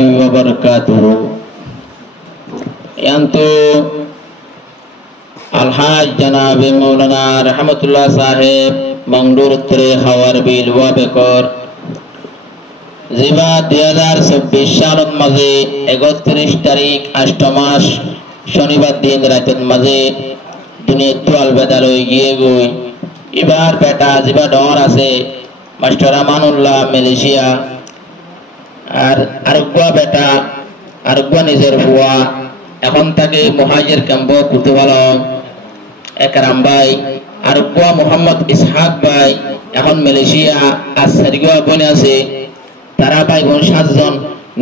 wabarakatuh. Yanto Alhaj Janab Maulana Rahmatullah Sahib Mangdur Tre Hawar Bil Wabekor Ziba 2026 সালত মাঝে 31 তারিখ 8 মাস শনিবার দিন রাতের মাঝে দুনিয়া তোয়াল বেদার হয়ে গিয়ে গই এবার বেটা জিবা ডর আছে মাস্টার আমানুল্লাহ মালয়েশিয়া আর আরেকবা বেটা আরেকবা নিজের হুয়া এখন তাকে মুহাজির ক্যাম্প কুতুবালা একরাম ভাই আরেকবা মোহাম্মদ ইসহাক ভাই এখন মালয়েশিয়া আর সারিগা বনে আছে তারা ভাই বোন 7 জন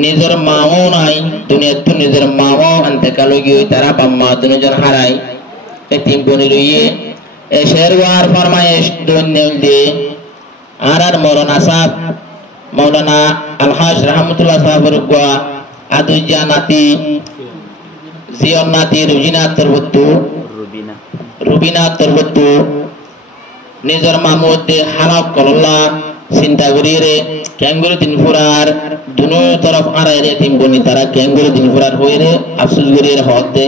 নিজের মাও নাই দুনিয়াতে নিজের মাও অন্তকাল গিয়ে তারা বাম্মা দুজন হারাই তিন বোন রইয়ে শেরওয়ার ফরমায়েশ দুনিয়াল দে আর মৌলানা সাহেব মৌলানা আলহাজ রহমতুল্লাহ সাহেবের গোয়া আদুজা নাতি জিয়র নাতি রুজিনা তরবতু রুবিনা তরবতু নিজের মামুদে হারাপ কল্লা চিন্তা করিয়ে ক্যাঙ্গুরি দিন ফুরার দুনো তরফ আড়াই রে তিন বনি তারা ক্যাঙ্গুরি দিন ফুরার হয়ে রে আফসুস করিয়ে হত দে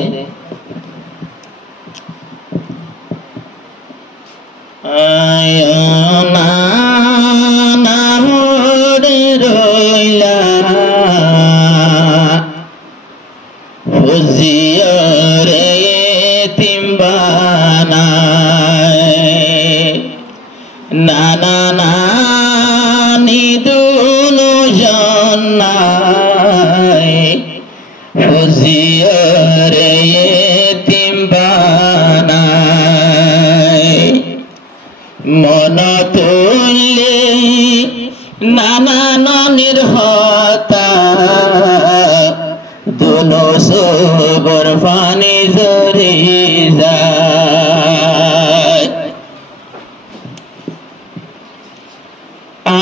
আয়না নামড়ে রইলা হুজিয়রে তিমবানায় না না না নিদুনু জন্নায় হুজিয়রে তিমবানায় মন তুললে নানা নির্হতা দুনো সবর ফানি জরে যায়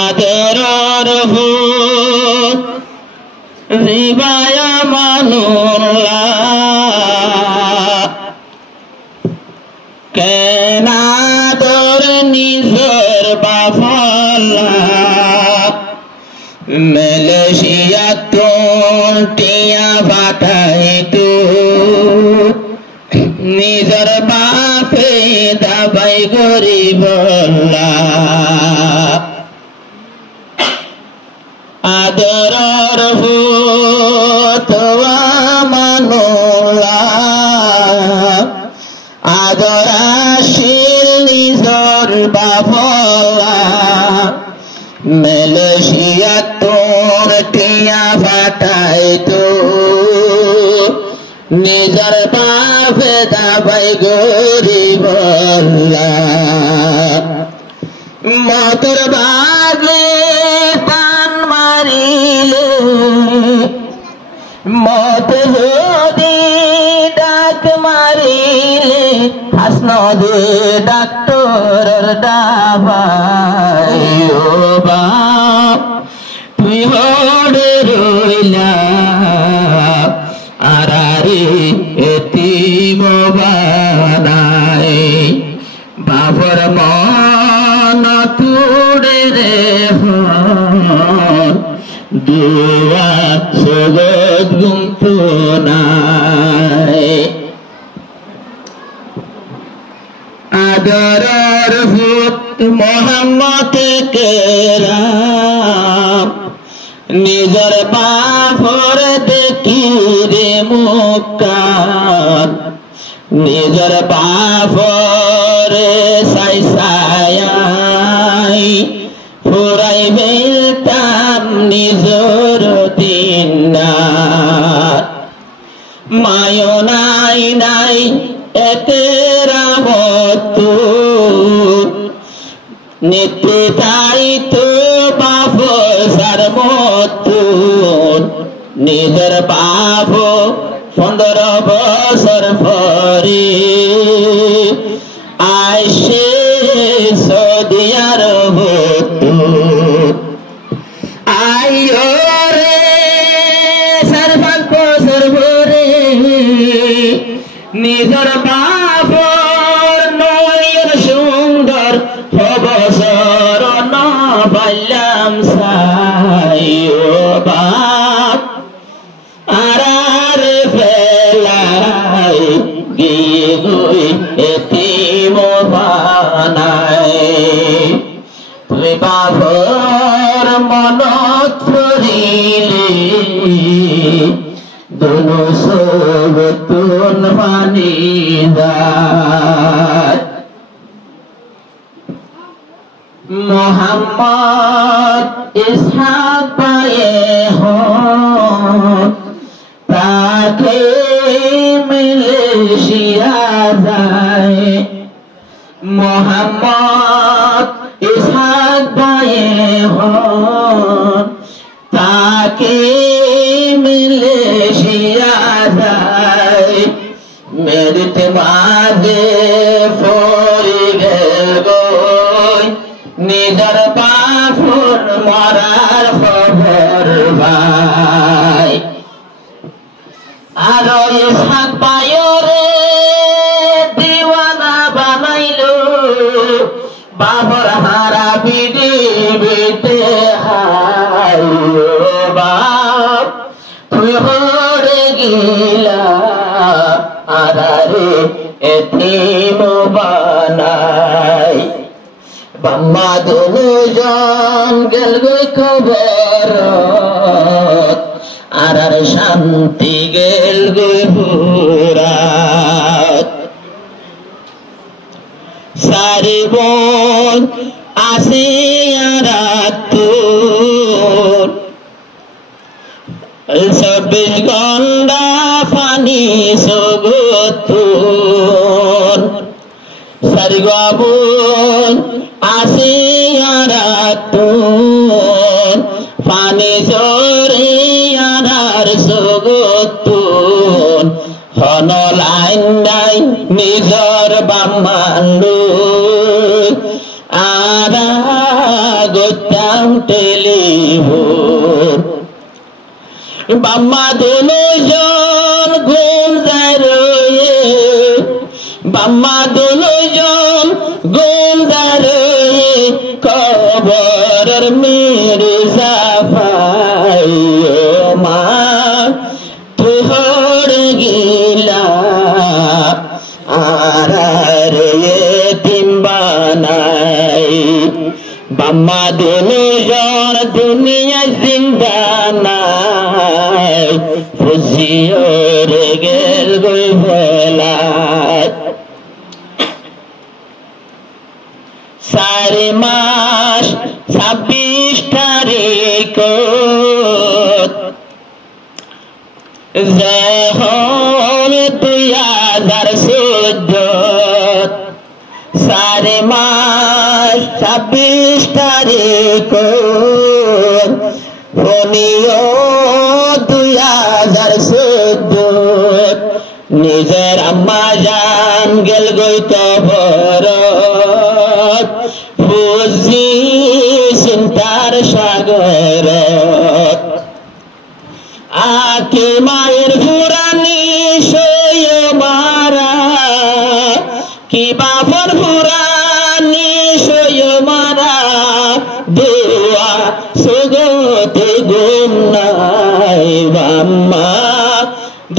আদরর হু রিবায়া মানুল্লাহ কেনা দর নিজর বাফলা মালয়েশিয়া তোর টিয়া বাটাই তু নিজর বাপে দাবাই গরিবল্লা আদরর হু তোয়া মানুল্লাহ আদরাশীল নিজর বাফলা মালয়েশিয়া তোর টিয়া ফাটাই তো নিজর বাপে দাবাই গরিবল্লা মতর বাজে পান মারিলে মত যদি ডাক মারিলে হাসন দে ডাক্তার ডাবাই ও বাপ তুই হড়ে রইলা আরারে এতিম বানাই বাবর মন তুড়ে রে দুয়া সগদ গুমতো নাই আদরর ভূত মোহাম্মদ কেরাম নিজর বাফর দেখি রে মুকান নিজর বাফর সাই সায়াই ফুরাই বেলতাম নিজর দিনার মায়ো নাই নাই এতেরা মতো নিতে তাই তো বাপ সার মতো নিজের বাপ 15 বছর পরে আইসে সদিয়ার হতো আইও রে 5 বছর পরে নিজের বাপ নয়ন সুন্দর অবসর না পাইলাম সাই ও বাপ दोनों सोबतुन पानी जात मोहम्मद इसहाक पाए हो ताके मिलिशिया जाए मोहम्मद इसहाक पाए हो ताके मिलिशिया जाए मेरे दिमागे फोरी गए निजर पाफुर मरार खबर भाई आरो इसहाक पायोरे दीवाना बनाइलो बाबर हारा बिडी बिटे हाय बाप तुई होरे गिला आरारे एतीम बनाई बाम्मा दोनों जान गल गई खबरत आरार शांति गल गई हुरात सारी बोल आसे आरातुर 24 घंटा पानी सगतुर सारी बोल आसे आरातुर पानी सरे आरार सगतुर हनो लाइन नाई निजर बामांडु आरा गोतां टेलीफोन बाम्मा दोनों जन घूम जाए बाम्मा दोनों जन घूम जाए खबर मेरे साफाई माँ तू हर गिला आरार यतीम बनाई बाम्मा दोनों जन दुनिया जिंदा नाई फुजियोर गेल गई भलात सारे मास 26 तारीख जहम 2014 सारे मास 26 तारीख फोनियो 2014 निजर अम्मा जान गेल गई कबरत फुजी चिंतार सागरत आके मायर पुरानी सय मारा कि बापर पुरानी सय मारा दुआ सुगते गुम नाई बाम्मा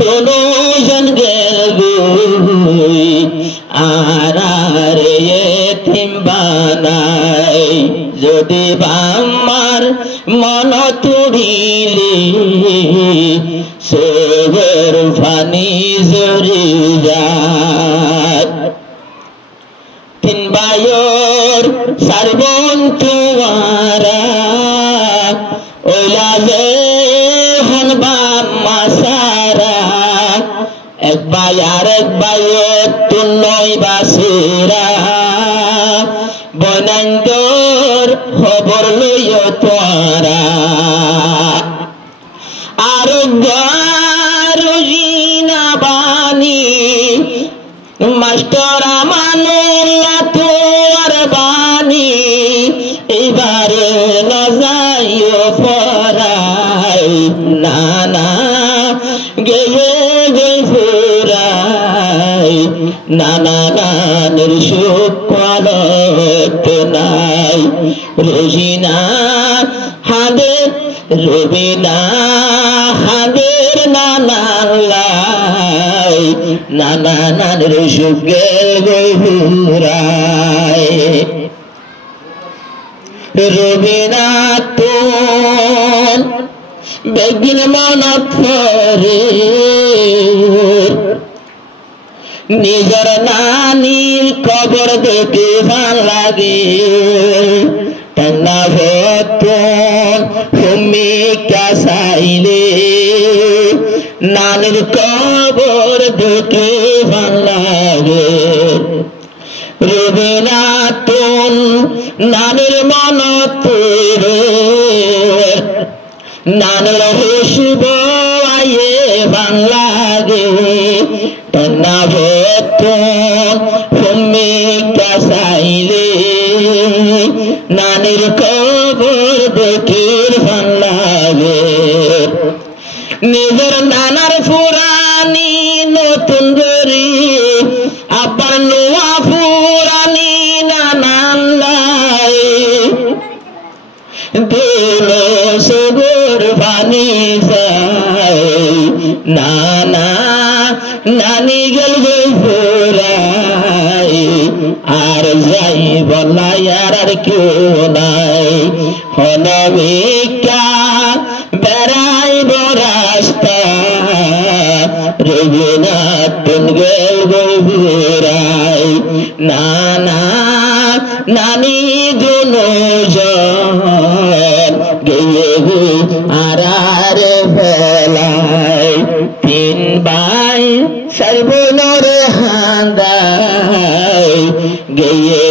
दोनों जन गेल गुई आरार यतीम बानाई যদি বাম্মার মন তুড়িলে সবের ফানি জরি যায় তিন বায়র সারবন তোমারা ওইলা যে হন বাম্মা সারা এক বাই আর এক বায়র তুনই বাসিরা বনন্দর খবর লইও তোরা আর গারুজিনা বানি মাস্টার আমানুল্লাহ তোর বানি এবারে না যাইও পড়াই না না গেয়ে গে ফুরাই না না নানের সুখ পালত নাই রোজিনা হাদে রবিনা হাদের নানা লাই নানা নানের সুখ গেল গে ফুরাই রবিনা তোর বেগিন মনত পরে নিজের নানির কবর দেখে ভাল লাগে টানা ভতন ভূমিকা চাইলে নানির কবর দেখে ভাল লাগে রবীন্দ্রনাথন নানির মনত নানির হুসব আয়ে ভাল লাগে টানা ভতন ভূমিকা চাইলে নানির কবর দেখে ভাল লাগে নিজের নানার ফুরানি নতুন গরি আবার নোয়া ফুরানি নানান লাই দিল সগর পানি যায় নানা নানি গেল ফুরাই আর যাই বলাই আর কেউ নাই হনবিকা বেড়াই রাস্তা রবীন্দ্রনাথন গেল ফুরাই নানা নানি দুজন গিয়ে আর ফেলাই তিন ভাই সর্বনরে হাঙ্গাই গিয়ে